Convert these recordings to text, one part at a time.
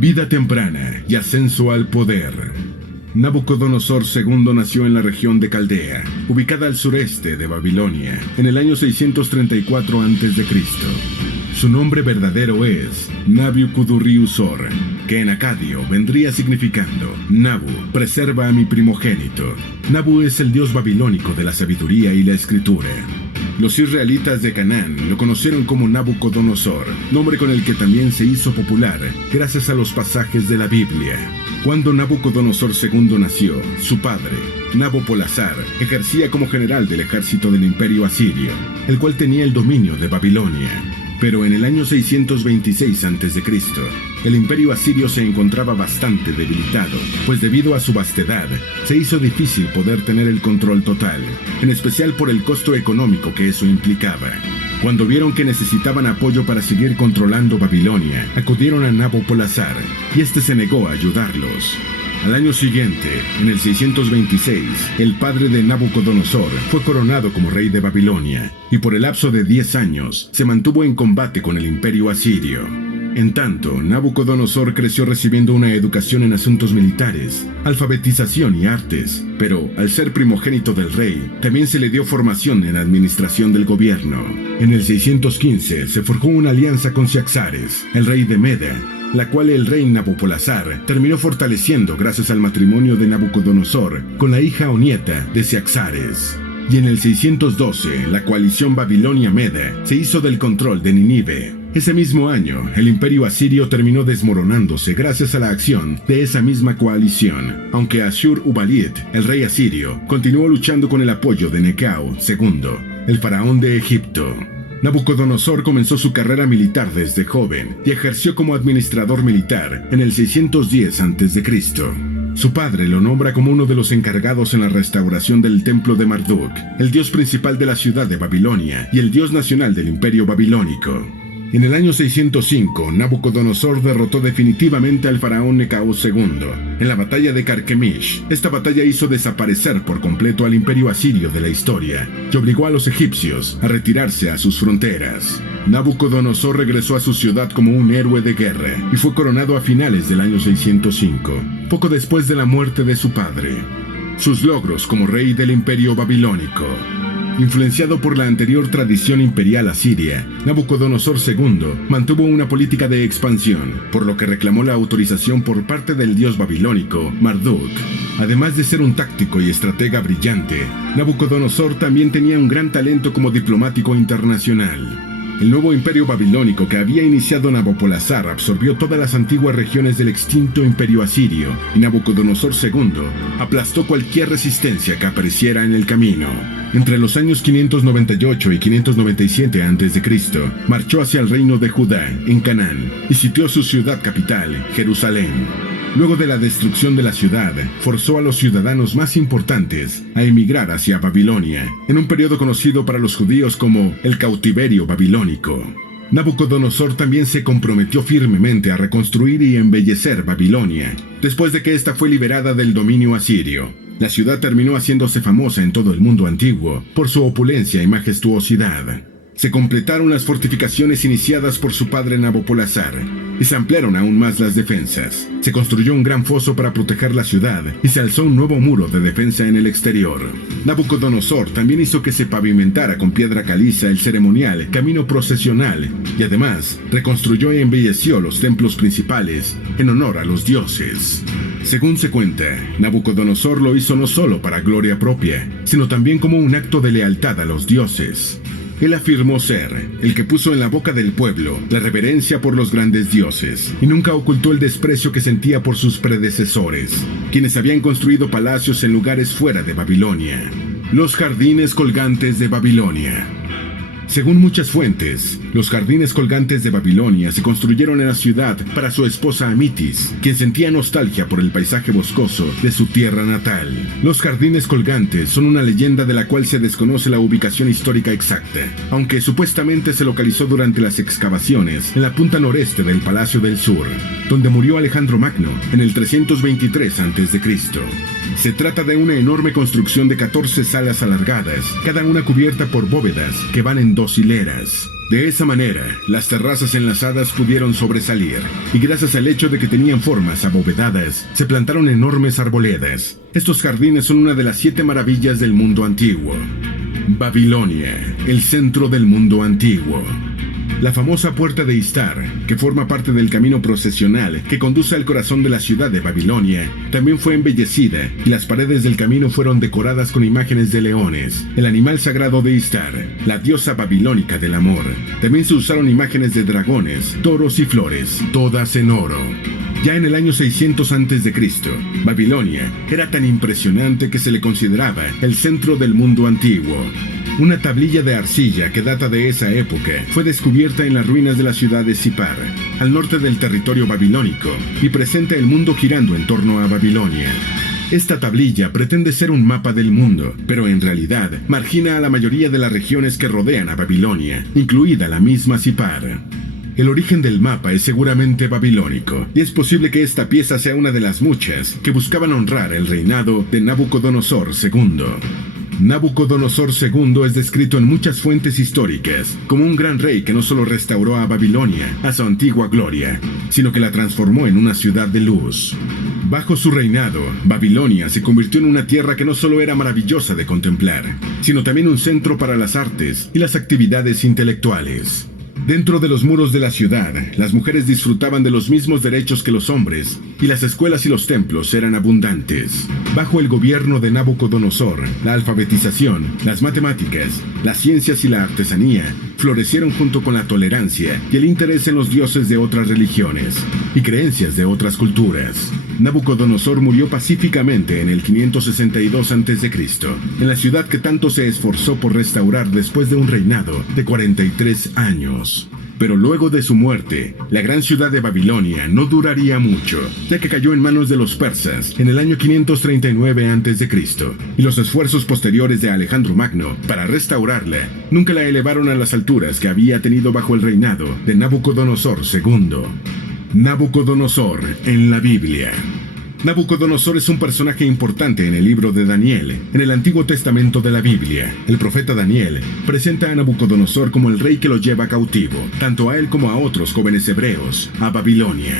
Vida temprana y ascenso al poder. Nabucodonosor II nació en la región de Caldea, ubicada al sureste de Babilonia, en el año 634 a.C. Su nombre verdadero es Nabucodonosor, que en acadio vendría significando Nabu, preserva a mi primogénito. Nabu es el dios babilónico de la sabiduría y la escritura. Los israelitas de Canaán lo conocieron como Nabucodonosor, nombre con el que también se hizo popular gracias a los pasajes de la Biblia. Cuando Nabucodonosor II nació, su padre, Nabopolassar, ejercía como general del ejército del Imperio Asirio, el cual tenía el dominio de Babilonia. Pero en el año 626 a.C., el Imperio Asirio se encontraba bastante debilitado, pues debido a su vastedad, se hizo difícil poder tener el control total, en especial por el costo económico que eso implicaba. Cuando vieron que necesitaban apoyo para seguir controlando Babilonia, acudieron a Nabopolassar, y este se negó a ayudarlos. Al año siguiente, en el 626, el padre de Nabucodonosor fue coronado como rey de Babilonia, y por el lapso de 10 años se mantuvo en combate con el Imperio Asirio. En tanto, Nabucodonosor creció recibiendo una educación en asuntos militares, alfabetización y artes, pero al ser primogénito del rey, también se le dio formación en administración del gobierno. En el 615 se forjó una alianza con Ciaxares, el rey de Meda, la cual el rey Nabopolassar terminó fortaleciendo gracias al matrimonio de Nabucodonosor con la hija o nieta de Ciaxares. Y en el 612, la coalición Babilonia-Meda se hizo del control de Nínive. Ese mismo año, el imperio asirio terminó desmoronándose gracias a la acción de esa misma coalición, aunque Ashur-uballit, el rey asirio, continuó luchando con el apoyo de Necao II, el faraón de Egipto. Nabucodonosor comenzó su carrera militar desde joven y ejerció como administrador militar en el 610 a.C. Su padre lo nombra como uno de los encargados en la restauración del templo de Marduk, el dios principal de la ciudad de Babilonia y el dios nacional del imperio babilónico. En el año 605, Nabucodonosor derrotó definitivamente al faraón Necao II en la batalla de Carquemish. Esta batalla hizo desaparecer por completo al imperio asirio de la historia y obligó a los egipcios a retirarse a sus fronteras. Nabucodonosor regresó a su ciudad como un héroe de guerra y fue coronado a finales del año 605, poco después de la muerte de su padre. Sus logros como rey del imperio babilónico. Influenciado por la anterior tradición imperial asiria, Nabucodonosor II mantuvo una política de expansión, por lo que reclamó la autorización por parte del dios babilónico, Marduk. Además de ser un táctico y estratega brillante, Nabucodonosor también tenía un gran talento como diplomático internacional. El nuevo imperio babilónico que había iniciado Nabopolassar absorbió todas las antiguas regiones del extinto imperio asirio, y Nabucodonosor II aplastó cualquier resistencia que apareciera en el camino. Entre los años 598 y 597 a.C., marchó hacia el reino de Judá, en Canaán, y sitió su ciudad capital, Jerusalén. Luego de la destrucción de la ciudad, forzó a los ciudadanos más importantes a emigrar hacia Babilonia, en un periodo conocido para los judíos como el cautiverio babilónico. Nabucodonosor también se comprometió firmemente a reconstruir y embellecer Babilonia, después de que ésta fue liberada del dominio asirio. La ciudad terminó haciéndose famosa en todo el mundo antiguo por su opulencia y majestuosidad. Se completaron las fortificaciones iniciadas por su padre Nabopolassar y se ampliaron aún más las defensas. Se construyó un gran foso para proteger la ciudad y se alzó un nuevo muro de defensa en el exterior. Nabucodonosor también hizo que se pavimentara con piedra caliza el ceremonial camino procesional y además reconstruyó y embelleció los templos principales en honor a los dioses. Según se cuenta, Nabucodonosor lo hizo no solo para gloria propia, sino también como un acto de lealtad a los dioses. Él afirmó ser el que puso en la boca del pueblo la reverencia por los grandes dioses, y nunca ocultó el desprecio que sentía por sus predecesores, quienes habían construido palacios en lugares fuera de Babilonia. Los jardines colgantes de Babilonia. Según muchas fuentes, los jardines colgantes de Babilonia se construyeron en la ciudad para su esposa Amitis, quien sentía nostalgia por el paisaje boscoso de su tierra natal. Los jardines colgantes son una leyenda de la cual se desconoce la ubicación histórica exacta, aunque supuestamente se localizó durante las excavaciones en la punta noreste del Palacio del Sur, donde murió Alejandro Magno en el 323 a.C. Se trata de una enorme construcción de 14 salas alargadas, cada una cubierta por bóvedas que van en 2 hileras. De esa manera, las terrazas enlazadas pudieron sobresalir, y gracias al hecho de que tenían formas abovedadas, se plantaron enormes arboledas. Estos jardines son una de las 7 maravillas del mundo antiguo. Babilonia, el centro del mundo antiguo. La famosa Puerta de Istar, que forma parte del camino procesional que conduce al corazón de la ciudad de Babilonia, también fue embellecida y las paredes del camino fueron decoradas con imágenes de leones, el animal sagrado de Istar, la diosa babilónica del amor. También se usaron imágenes de dragones, toros y flores, todas en oro. Ya en el año 600 a.C., Babilonia era tan impresionante que se le consideraba el centro del mundo antiguo. Una tablilla de arcilla que data de esa época fue descubierta en las ruinas de la ciudad de Sipar, al norte del territorio babilónico, y presenta el mundo girando en torno a Babilonia. Esta tablilla pretende ser un mapa del mundo, pero en realidad margina a la mayoría de las regiones que rodean a Babilonia, incluida la misma Sipar. El origen del mapa es seguramente babilónico, y es posible que esta pieza sea una de las muchas que buscaban honrar el reinado de Nabucodonosor II. Nabucodonosor II es descrito en muchas fuentes históricas como un gran rey que no solo restauró a Babilonia a su antigua gloria, sino que la transformó en una ciudad de luz. Bajo su reinado, Babilonia se convirtió en una tierra que no solo era maravillosa de contemplar, sino también un centro para las artes y las actividades intelectuales. Dentro de los muros de la ciudad, las mujeres disfrutaban de los mismos derechos que los hombres, y las escuelas y los templos eran abundantes. Bajo el gobierno de Nabucodonosor, la alfabetización, las matemáticas, las ciencias y la artesanía florecieron junto con la tolerancia y el interés en los dioses de otras religiones y creencias de otras culturas. Nabucodonosor murió pacíficamente en el 562 a.C., en la ciudad que tanto se esforzó por restaurar después de un reinado de 43 años. Pero luego de su muerte, la gran ciudad de Babilonia no duraría mucho, ya que cayó en manos de los persas en el año 539 a.C., y los esfuerzos posteriores de Alejandro Magno para restaurarla nunca la elevaron a las alturas que había tenido bajo el reinado de Nabucodonosor II. Nabucodonosor en la Biblia. Nabucodonosor es un personaje importante en el libro de Daniel, en el Antiguo Testamento de la Biblia. El profeta Daniel presenta a Nabucodonosor como el rey que lo lleva cautivo, tanto a él como a otros jóvenes hebreos, a Babilonia.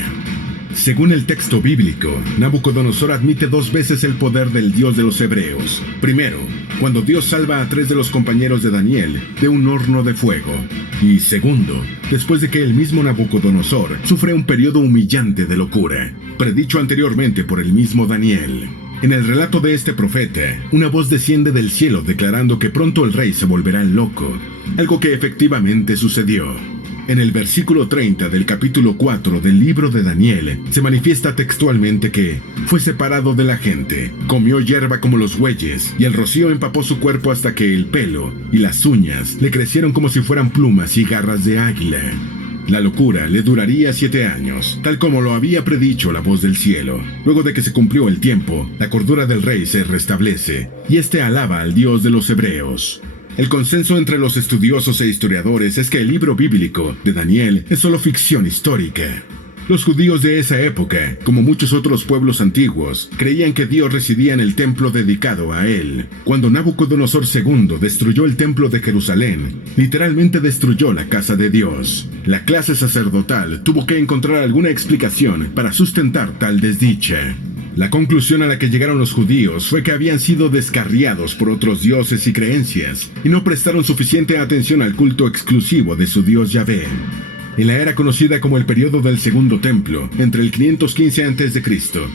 Según el texto bíblico, Nabucodonosor admite 2 veces el poder del Dios de los hebreos. Primero, cuando Dios salva a 3 de los compañeros de Daniel de un horno de fuego. Y segundo, después de que el mismo Nabucodonosor sufre un periodo humillante de locura, predicho anteriormente por el mismo Daniel. En el relato de este profeta, una voz desciende del cielo declarando que pronto el rey se volverá loco, algo que efectivamente sucedió. En el versículo 30 del capítulo 4 del libro de Daniel, se manifiesta textualmente que fue separado de la gente, comió hierba como los bueyes, y el rocío empapó su cuerpo hasta que el pelo y las uñas le crecieron como si fueran plumas y garras de águila. La locura le duraría 7 años, tal como lo había predicho la voz del cielo. Luego de que se cumplió el tiempo, la cordura del rey se restablece, y este alaba al Dios de los hebreos. El consenso entre los estudiosos e historiadores es que el libro bíblico de Daniel es solo ficción histórica. Los judíos de esa época, como muchos otros pueblos antiguos, creían que Dios residía en el templo dedicado a él. Cuando Nabucodonosor II destruyó el templo de Jerusalén, literalmente destruyó la casa de Dios. La clase sacerdotal tuvo que encontrar alguna explicación para sustentar tal desdicha. La conclusión a la que llegaron los judíos fue que habían sido descarriados por otros dioses y creencias, y no prestaron suficiente atención al culto exclusivo de su Dios Yahvé. En la era conocida como el período del Segundo Templo, entre el 515 a.C.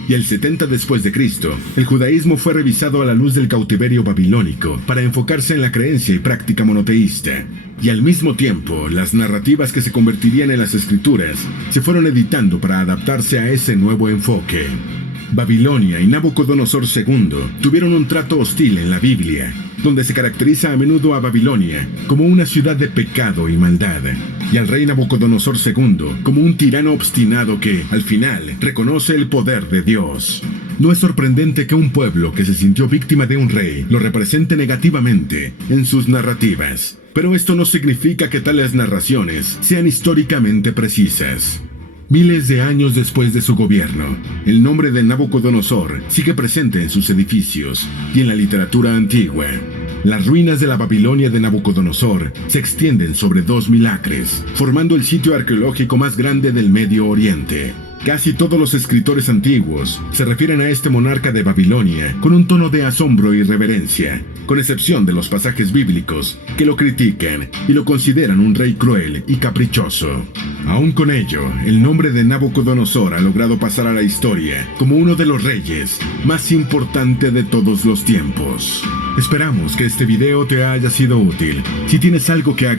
y el 70 después de Cristo, el judaísmo fue revisado a la luz del cautiverio babilónico para enfocarse en la creencia y práctica monoteísta. Y al mismo tiempo, las narrativas que se convertirían en las escrituras se fueron editando para adaptarse a ese nuevo enfoque. Babilonia y Nabucodonosor II tuvieron un trato hostil en la Biblia, donde se caracteriza a menudo a Babilonia como una ciudad de pecado y maldad, y al rey Nabucodonosor II como un tirano obstinado que, al final, reconoce el poder de Dios. No es sorprendente que un pueblo que se sintió víctima de un rey lo represente negativamente en sus narrativas, pero esto no significa que tales narraciones sean históricamente precisas. Miles de años después de su gobierno, el nombre de Nabucodonosor sigue presente en sus edificios y en la literatura antigua. Las ruinas de la Babilonia de Nabucodonosor se extienden sobre 2000 acres, formando el sitio arqueológico más grande del Medio Oriente. Casi todos los escritores antiguos se refieren a este monarca de Babilonia con un tono de asombro y reverencia, con excepción de los pasajes bíblicos que lo critican y lo consideran un rey cruel y caprichoso. Aún con ello, el nombre de Nabucodonosor ha logrado pasar a la historia como uno de los reyes más importantes de todos los tiempos. Esperamos que este video te haya sido útil. Si tienes algo que